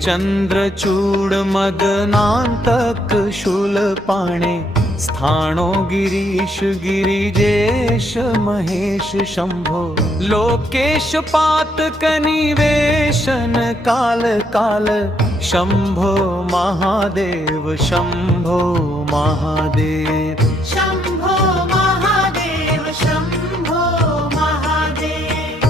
चंद्रचूड मदनांतक शूलपाणे स्थाणो गिरीश गिरिजेश महेश शंभो लोकेश पातक निवेशन काल काल शंभो महादेव शंभो महादेव शंभो महादेव शंभो महादेव।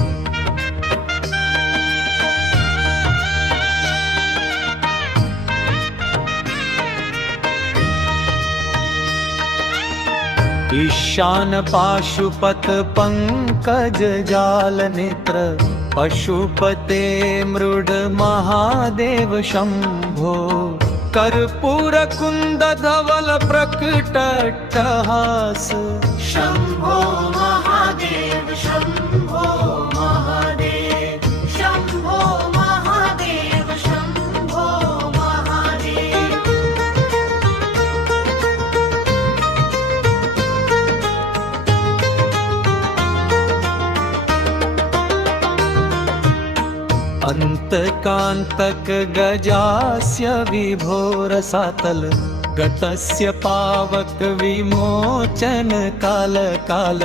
ईशान पाशुपत पंकज जाल नेत्र पशुपते मृड महादेव शंभो कर्पूर कुंद धवल प्रकटहास शंभो महादेव शंभो महादेव शंभो महादेव शंभो महादेव। अंतकांतक गजास्य विभोर सातल गतस्य पावक विमोचन काल काल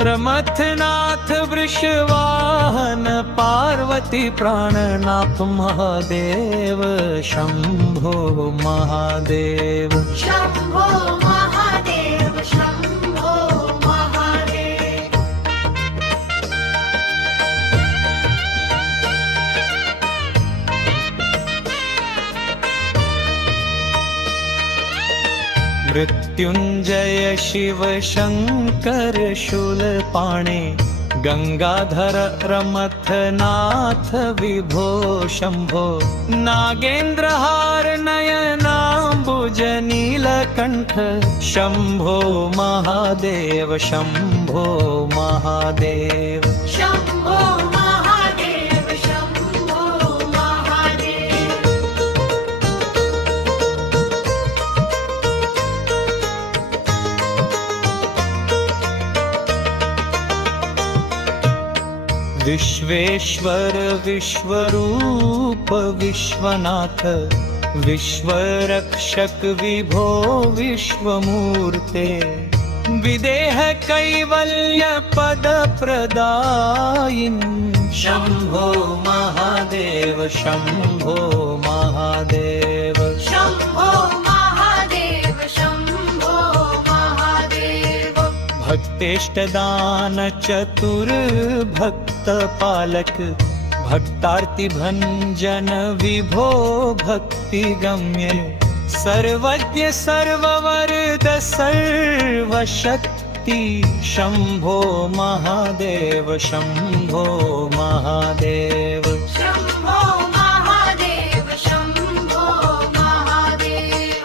प्रमथनाथ वृषवाहन पार्वती प्राणनाथ महादेव शंभो महादेव शंभो महादेव शंभो महादेव। मृत्युंजय शिव शंकर शूलपाणे गंगाधर रमथनाथ विभो शंभो नागेंद्रहार नयनांबुज नीलकंठ शंभो महादेव शंभो महादेव शंभो महादेव शंभो महादेव। विश्वेश्वर विश्वरूप विश्वनाथ विश्वरक्षक विभो विश्वमूर्ते विदेह कैवल्य पद प्रदायिन् शंभो महादेव शंभो महादेव शंभो महादेव शंभो महादेव। भक्तेष्टदान चतुर भक्त पालक भक्तार्ति भंजन विभो भक्ति गम्य सर्वज्ञ सर्ववरद सर्वशक्ति शंभो महादेव शंभो महादेव शंभो महादेव शंभो महादेव।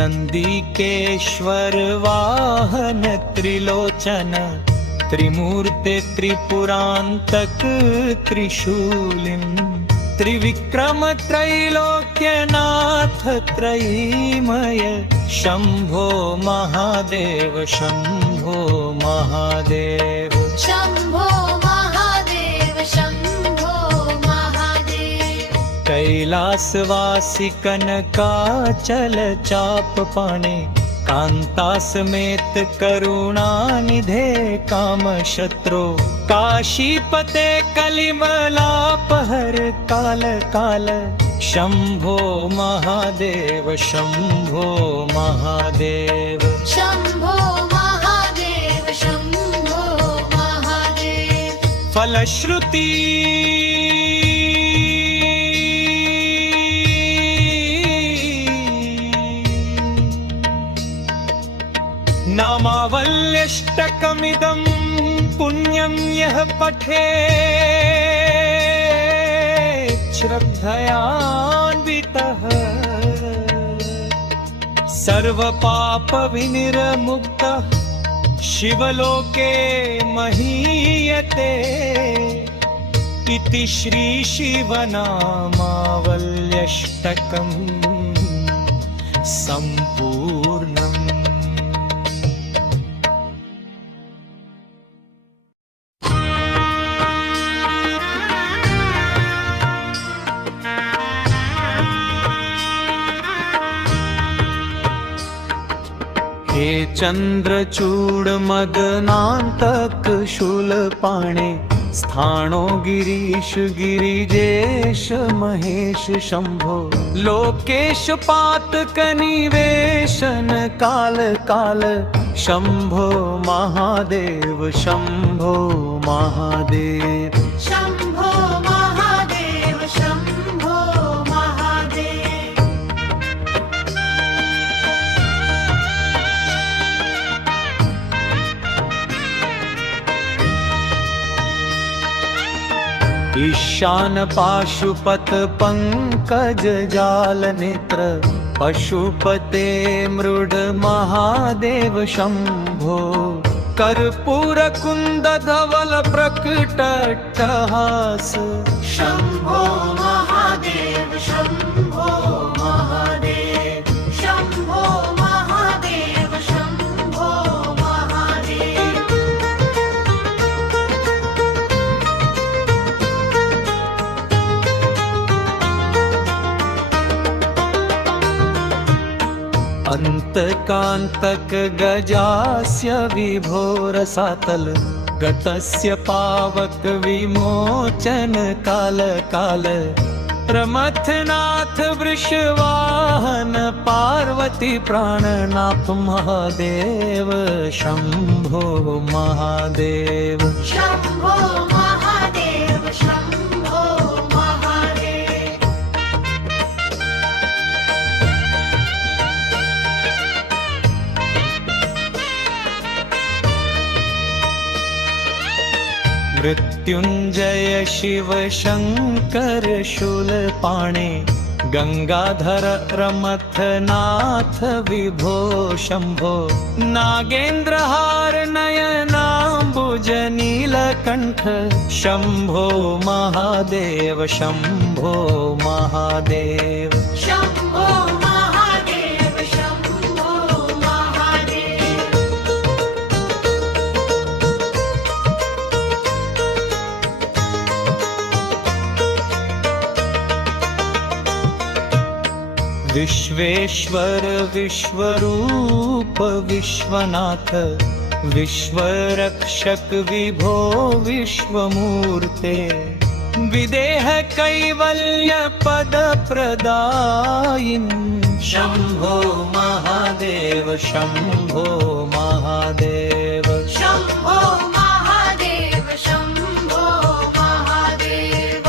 नंदिकेश्वर वाहन त्रिलोचन त्रिमूर्ते त्रिपुरांतक त्रिशूलिं त्रिविक्रम त्रैलोक्यनाथ त्रयीमय शंभो महादेव शंभो महादेव शंभो महादेव शंभो महादेव। कैलासवासी कनकाचल चाप पाणे कांता समेत करुणानिधे काम शत्रु काशीपते कलिमलापहर काल काल शंभो महादेव शंभो महादेव शंभो महादेव शंभो महादेव। फलश्रुति नामावल्यष्टकमिदं पुण्यं यः पठेत् श्रद्धयान्वितः सर्वपापविनिर्मुक्तः शिवलोके महीयते इति श्री शिवनामावल्यष्टकम् सम्पूर्णम्। चंद्रचूड मदनांतक शूलपाणे स्थाणो गिरीश गिरिजेश महेश शंभो लोकेश पातक निवेशन काल काल शंभो महादेव शंभो महादेव शंभो महादेव शंभो महादेव ईशान पाशुपत पंकज जाल नेत्र पशुपते मृड महादेव शंभो कर्पूर कुंद धवल प्रकटहास शंभो महादेव शंभो महादेव शंभो महादेव शंभो महादेव अंतकांतक गजास्य विभोर सातल गतस्य पावक विमोचन काल काल प्रमथनाथ वृषवाहन पार्वती प्राणनाथ महादेव शंभो महादेव शंभो महादेव शंभो महादेव मृत्युंजय शिव शंकर शूलपाणे गंगाधर रमथनाथ विभो शंभो नागेंद्रहार नयनांबुज नीलकंठ शंभो महादेव शंभो महादेव शंभो महादेव शंभो महादेव विश्वेश्वर विश्वरूप विश्वनाथ विश्वरक्षक विभो विश्वमूर्ते विदेह कैवल्य पद प्रदायिन् शंभो महादेव शंभो महादेव शंभो महादेव शंभो महादेव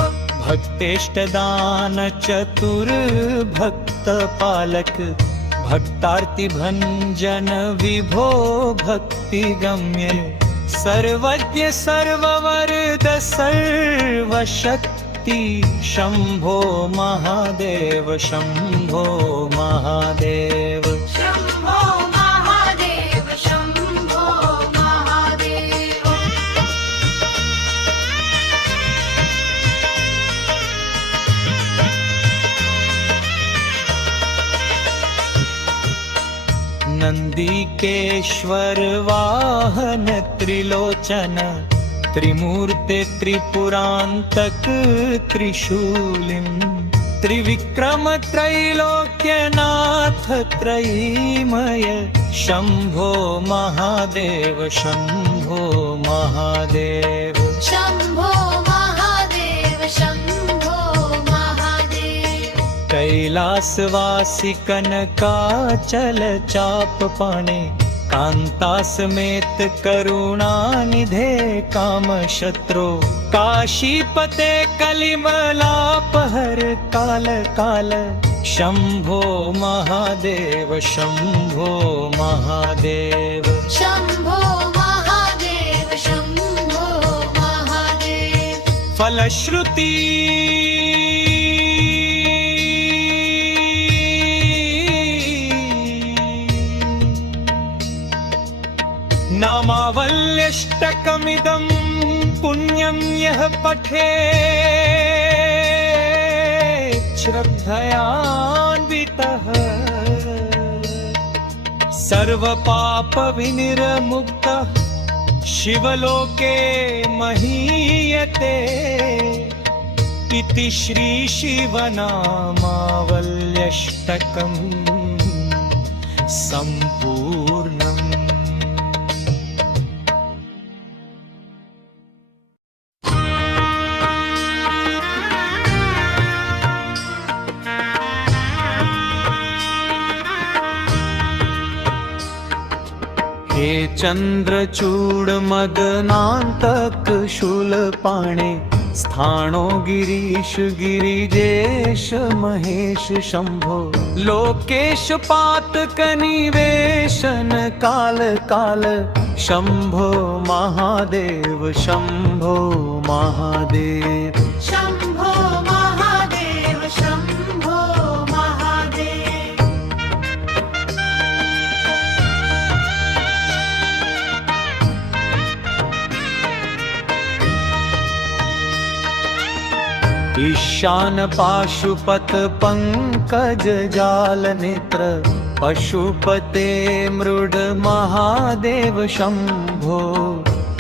भक्तेष्टदान चतुर भक्त पालक भक्तार्ति भंजन विभो भक्ति गम्य सर्वज्ञ सर्ववरद सर्वशक्ति शंभो महादेव शंभो महादेव शंभो महादेव शंभो महादेव नंदिकेश्वर वाहन त्रिलोचन त्रिमूर्ते त्रिपुरांतक त्रिशूलिं त्रिविक्रम त्रैलोक्यनाथ त्रयीमय शंभो महादेव शंभो महादेव शंभो महादेव शंभो महादेव कैलासवासी कनकाचल चाप पाणे कांता समेत करुणा निधे काम शत्रु काशीपते कलिमलापहर काल काल शंभो महादेव शंभो महादेव शंभो महादेव शंभो महादेव फलश्रुति नामावल्यष्टकमिदं पुण्यं यः पठेत् श्रद्धयान्वितः सर्वपापविनिर्मुक्तः शिवलोके महीयते इति श्री शिवनामावल्यष्टकम् सम्पूर्णम्। चंद्रचूड मदनांतक शूलपाणे स्थाणो गिरीश गिरिजेश महेश शंभो लोकेश पातक निवेशन काल काल शंभो महादेव शंभो महादेव शंभो महादेव शंभो महादेव ईशान पाशुपत पंकज जाल नेत्र पशुपते मृड महादेव शंभो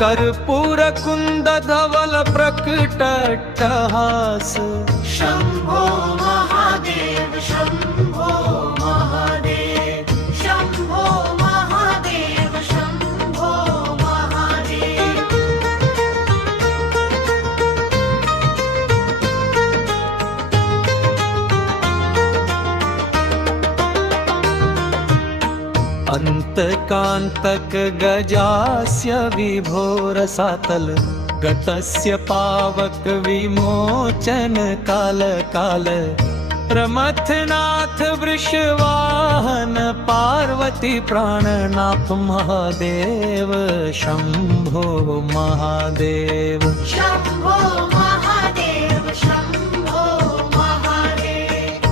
कर्पूर कुंद धवल प्रकटहास शंभो महादेव शंभो महादेव शंभो महादेव शंभो महादेव अंतकांतक गजास्य विभोर सातल गतस्य पावक विमोचन काल काल प्रमथनाथ वृषवाहन पार्वती प्राणनाथ महादेव शंभो महादेव शंभो महादेव शंभो महादेव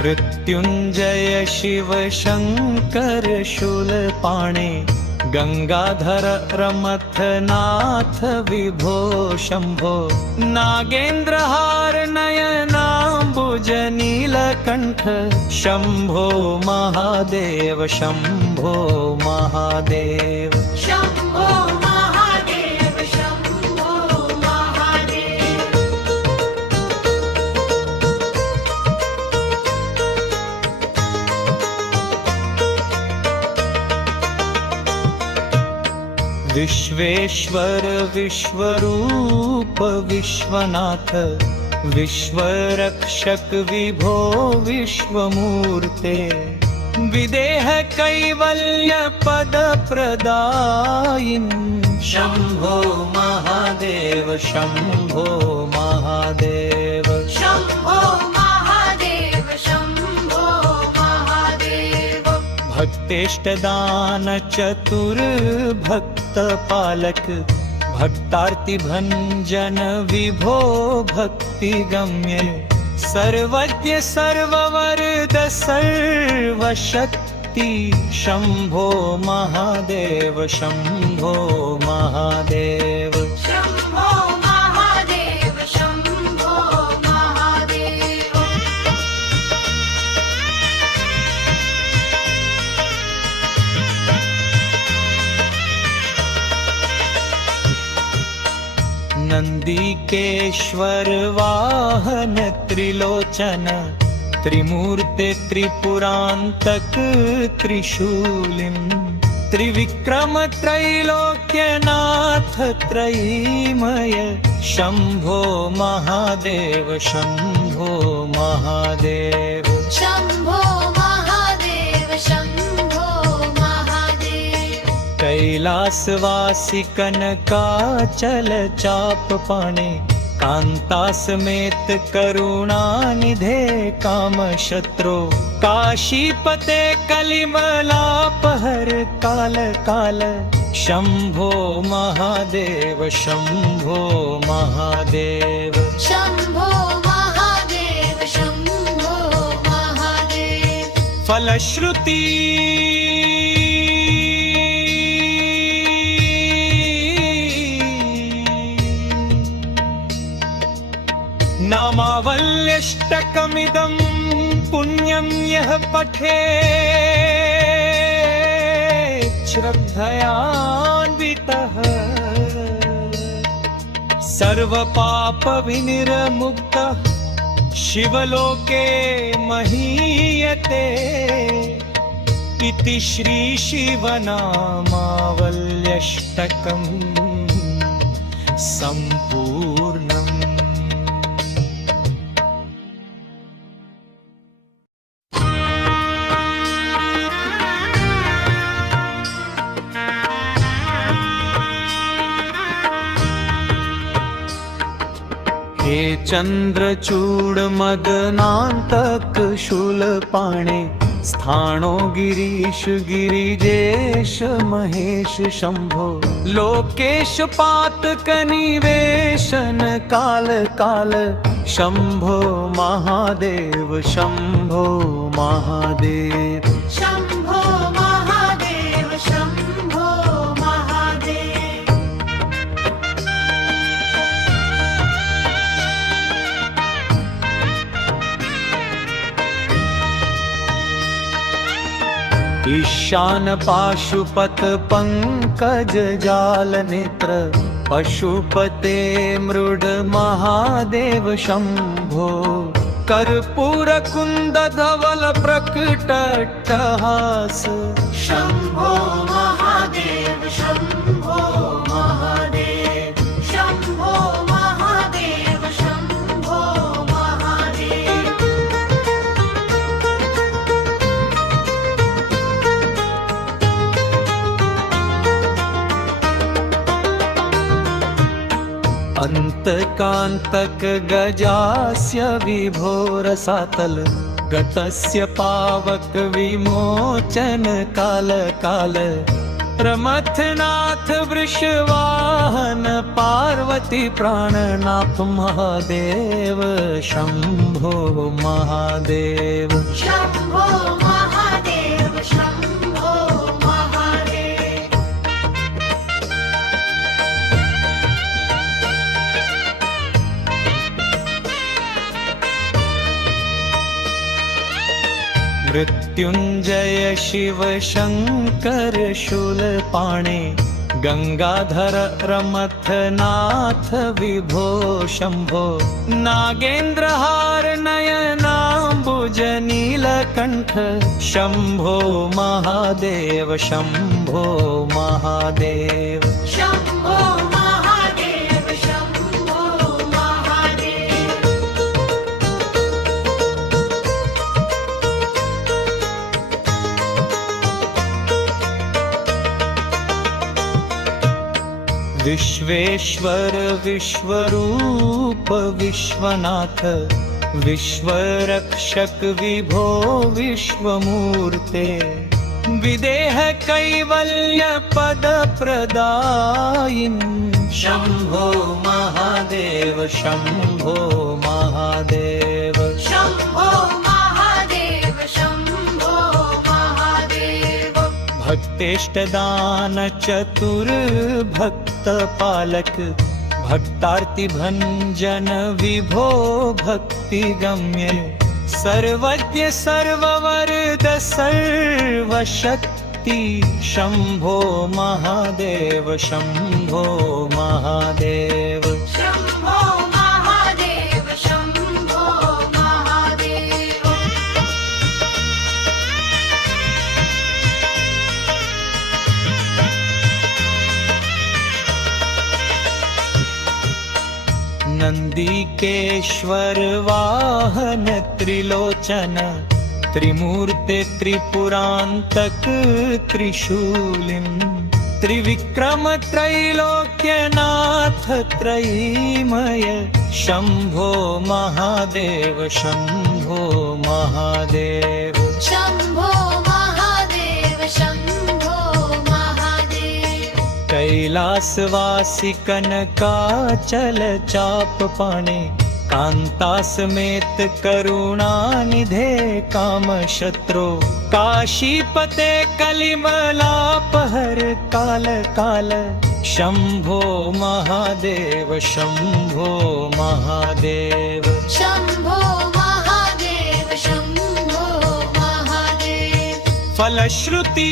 मृत्युंजय शिव शंकर शूलपाणे गंगाधर रमथनाथ विभो शंभो नागेंद्रहार नयनांबुज नीलकंठ शंभो महादेव शंभो महादेव शंभो महादेव शंभो महादेव विश्वेश्वर विश्वरूप विश्वनाथ विश्वरक्षक विभो विश्वमूर्ते विदेह कैवल्य पद प्रदायिन शंभो महादेव शंभो महादेव शंभो महादेव शंभो महादेव भक्तेष्टदान चतुर भक्त पालक भक्तार्ति भंजन विभो भक्ति गम्य सर्वज्ञ सर्ववरद सर्वशक्ति शंभो महादेव शंभो महादेव शंभो महादेव शंभो महादेव नंदिकेश्वर वाहन त्रिलोचन त्रिमूर्ते त्रिपुरांतक त्रिशूलिं त्रिविक्रम त्रैलोक्यनाथ त्रयीमय शंभो महादेव शंभो महादेव शंभो महादेव शंभो महादेव कैलासवासी कनकाचल चाप पाणे कांता समेत करुणा निधे काम शत्रु काशीपते कलिमलापहर काल काल शंभो महादेव शंभो महादेव शंभो महादेव शंभो महादेव फलश्रुति नामावल्यष्टकमिदं पुण्यं यः पठेत् श्रद्धयान्वितः सर्वपापविनिर्मुक्तः शिवलोके महीयते इति श्री शिवनामावल्यष्टकम् सम्पूर्णम्। चंद्रचूड मदनांतक शूलपाणे स्थाणो गिरीश गिरिजेश महेश शंभो लोकेश पातक निवेशन काल काल शंभो महादेव शंभो महादेव शंभो महादेव शंभो महादेव ईशान पाशुपत पंकज जाल नेत्र पशुपते मृड महादेव शंभो कर्पूर कुंद धवल प्रकटहास शंभो महादेव शंभो महादेव शंभो महादेव शंभो महादेव अंतकांतक गजास्य विभोर सातल गतस्य पावक विमोचन काल काल प्रमथनाथ वृषवाहन पार्वती प्राणनाथ महादेव शंभो महादेव शंभो महादेव शंभो महादेव मृत्युंजय शिव शंकर शूलपाणे गंगाधर रमथनाथ विभो शंभो नागेंद्रहार नयनांबुज नीलकंठ शंभो महादेव शंभो महादेव शंभो महादेव शंभो महादेव विश्वेश्वर विश्वरूप विश्वनाथ विश्वरक्षक विभो विश्वमूर्ते विदेह कैवल्य पद प्रदायिन शंभो महादेव शंभो महादेव शंभो महादेव शंभो महादेव भक्तेष्टदान चतुर भक्त पालक भक्तार्ति भंजन विभो भक्ति गम्य सर्वज्ञ सर्ववरद सर्वशक्ति शंभो महादेव शंभो महादेव शंभो महादेव शंभो महादेव नंदिकेश्वर वाहन त्रिलोचन त्रिमूर्ते त्रिपुरांतक त्रिशूलिं त्रिविक्रम त्रैलोक्यनाथ त्रयीमय शंभो महादेव शंभो महादेव शंभो महादेव शंभो महादेव कैलासवासी कनकाचल चाप पाणे कांता समेत करुणा निधे काम शत्रु काशीपते कलिमलापहर काल काल शंभो महादेव शंभो महादेव शंभो महादेव शंभो महादेव फलश्रुति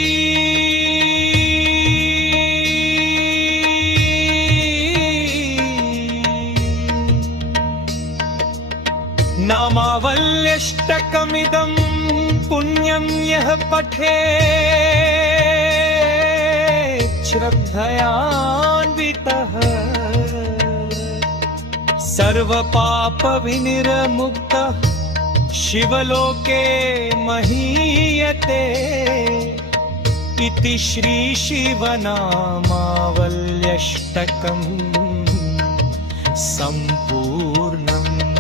नामावल्यष्टकमिदं पुण्यं यः पठेत् श्रद्धयान्वितः सर्वपापविनिर्मुक्तः शिवलोके महीयते इति श्री शिवनामावल्यष्टकम् सम्पूर्णम्।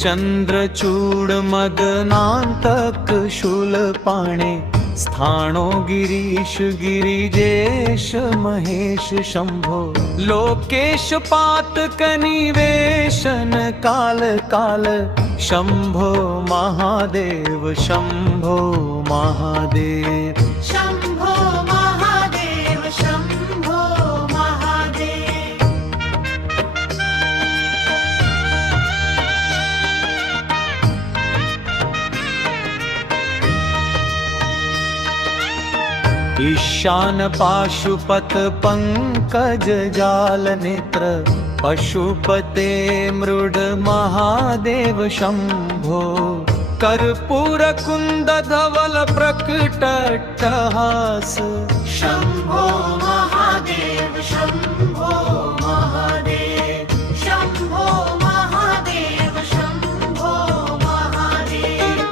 चंद्रचूड मदनांतक शूलपाणे स्थाणो गिरीश गिरिजेश महेश शंभो लोकेश पातक निवेशन काल काल शंभो महादेव शंभो महादेव शंभो महादेव शंभो महादेव ईशान पाशुपत पंकज जाल नेत्र पशुपते मृड महादेव शंभो कर्पूर कुंद धवल प्रकटहास शंभो महादेव शंभो महादेव शंभो महादेव शंभो महादेव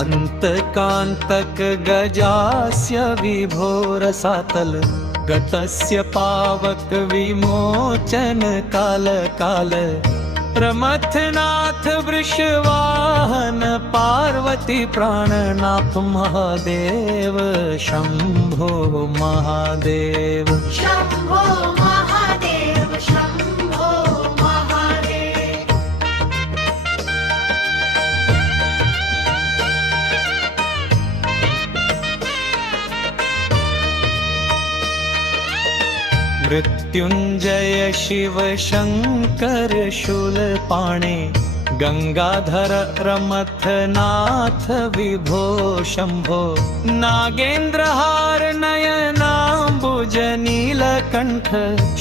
अंतकांतक गजास्य विभोर सातल गतस्य पावक विमोचन काल काल प्रमथनाथ वृषवाहन पार्वती प्राणनाथ महादेव शंभो महादेव शंभो महादेव शंभो महादेव मृत्युंजय शिव शंकर शूलपाणे गंगाधर रमथनाथ विभो शंभो नागेंद्रहार नयनांबुज नीलकंठ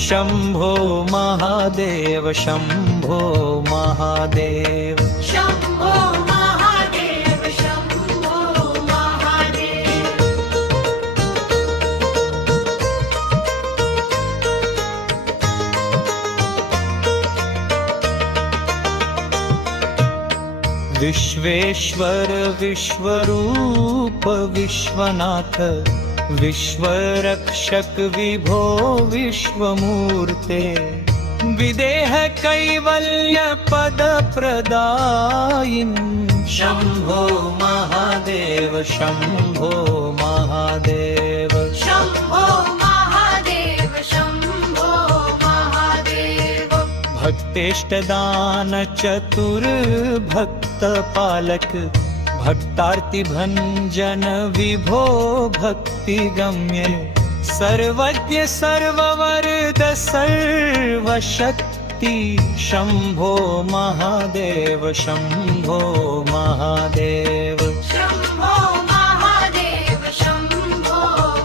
शंभो महादेव शंभो महादेव शंभो महादेव शंभो महादेव विश्वेश्वर विश्वरूप विश्वनाथ विश्वरक्षक विभो विश्वमूर्ते विदेह कैवल्य पद प्रदायिन् शंभो महादेव शंभो महादेव शंभो महादेव शंभो महादेव भक्तेष्टदान चतुर भक्त पालक भक्तार्ति भंजन विभो भक्ति गम्य सर्वज्ञ सर्ववरद सर्वशक्ति शंभो महादेव शंभो महादेव शंभो महादेव शंभो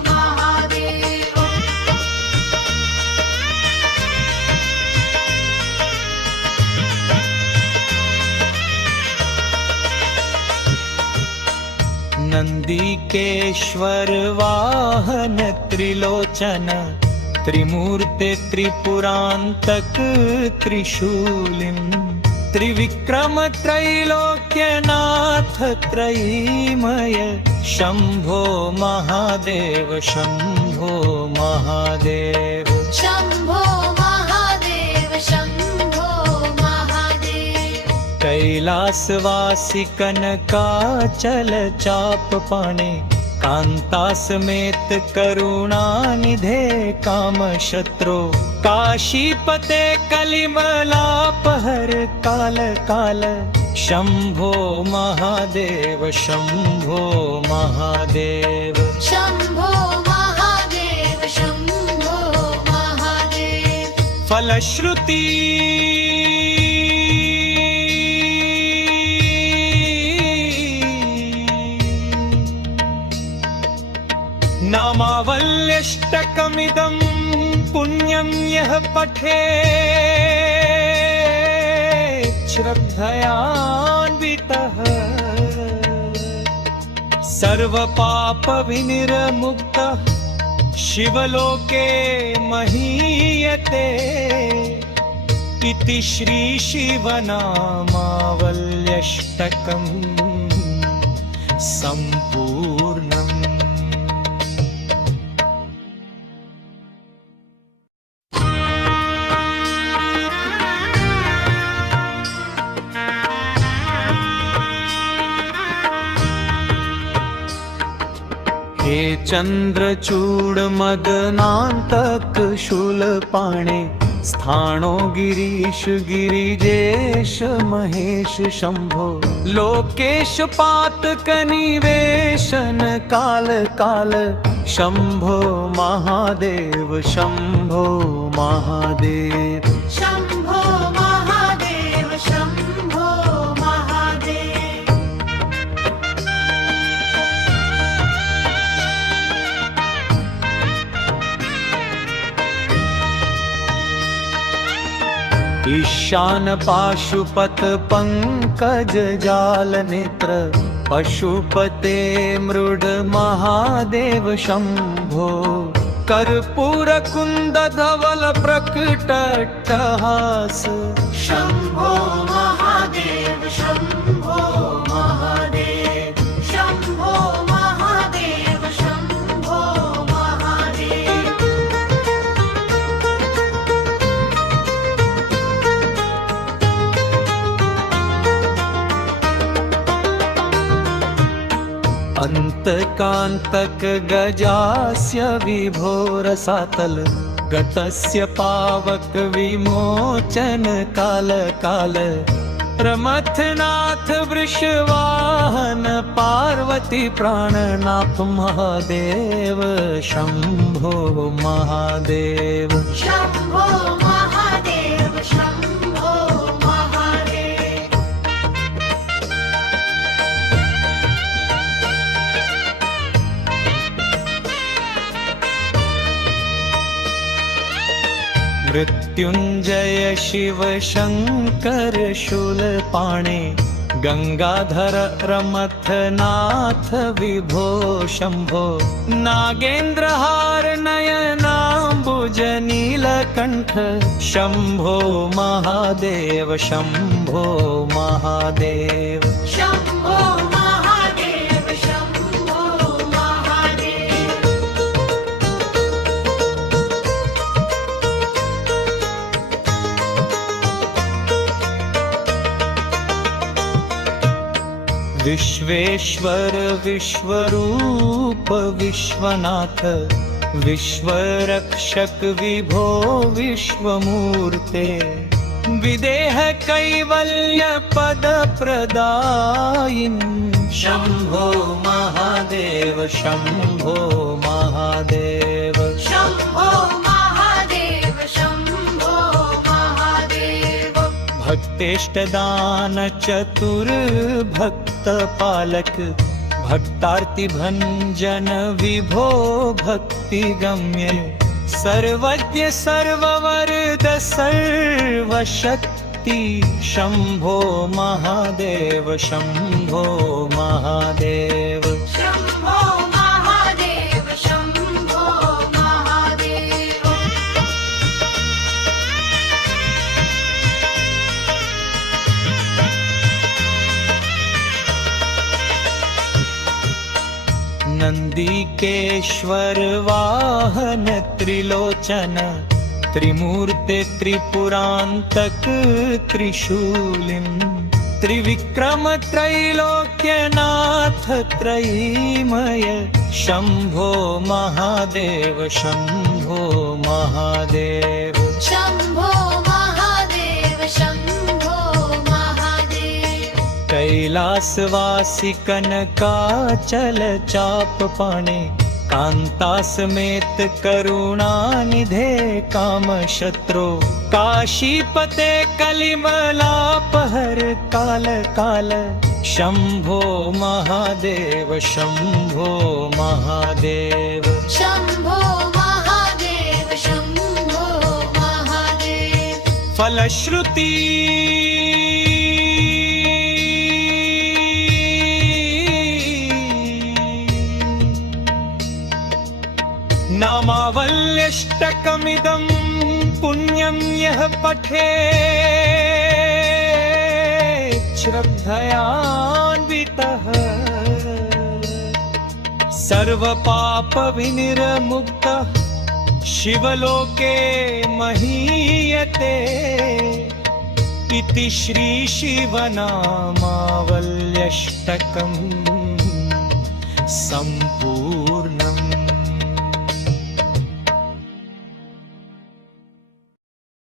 महादेव नंदिकेश्वर वाहन त्रिलोचन त्रिमूर्ते त्रिपुरांतक त्रिशूलिं त्रिविक्रम त्रैलोक्यनाथ त्रयीमय शंभो महादेव शंभो महादेव शंभो महादेव शंभो महादेव कैलासवासी कनकाचल चाप पाणे कांता समेत करुणानिधे काम शत्रु काशीपते कलिमलापहर काल काल शंभो महादेव शंभो महादेव शंभो महादेव शंभो महादेव फलश्रुति नामावल्यष्टकमिदं पुण्यं यः पठेत् श्रद्धयान्वितः सर्वपापविनिर्मुक्तः शिवलोके महीयते इति श्री शिवनामावल्यष्टकम् सम्पूर्णम्। हे चंद्रचूड मदनांतक शूलपाणे स्थाणो गिरीश गिरिजेश महेश शंभो लोकेश पातक निवेशन काल काल शंभो महादेव शंभो महादेव शंभो महादेव शंभो महादेव ईशान पाशुपत पंकज जाल नेत्र पशुपते मृड महादेव शंभो कर्पूर कुंद धवल प्रकटहास शंभो महादेव शंभो महादेव शंभो महादेव शंभो महादेव अंतकांतक गजास्य विभोर सातल गतस्य पावक विमोचन काल काल रमथनाथ वृषवाहन पार्वती प्राणनाथ महादेव शंभो महादेव शंभो महादेव शंभो महादेव मृत्युंजय शिव शंकर शूलपाणे गंगाधर रमथनाथ विभो शंभो नागेंद्रहार नयनांबुज नीलकंठ शंभो महादेव शंभो महादेव शंभो महादेव शंभो महादेव विश्वेश्वर विश्वरूप विश्वनाथ विश्वरक्षक विभो विश्वमूर्ते विदेह कैवल्य पद प्रदायिन् शंभो महादेव शंभो महादेव शंभो महादेव शंभो महादेव भक्तेष्टदान चतुर भक्त पालक भक्तार्ति भंजन विभो भक्ति गम्य सर्वज्ञ सर्ववरद सर्वशक्ति शंभो महादेव शंभो महादेव शंभो महादेव शंभो महादेव नंदिकेश्वर वाहन त्रिलोचन त्रिमूर्ते त्रिपुरांतक त्रिशूलिं त्रिविक्रम त्रैलोक्यनाथ त्रयीमय शंभो महादेव शंभो महादेव शंभो महादेव शंभो महादेव कैलासवासी कनकाचल चाप पाणे कांता समेत करुणानिधे काम शत्रो काशीपते कलिमलापहर काल काल शंभो महादेव शंभो महादेव शंभो महादेव शंभो महादेव फलश्रुति नामावल्यष्टकमिदं पुण्यं यः पठेत् श्रद्धयान्वितः सर्वपापविनिर्मुक्तः शिवलोके महीयते इति श्री शिवनामावल्यष्टकम् सम्पूर्णम्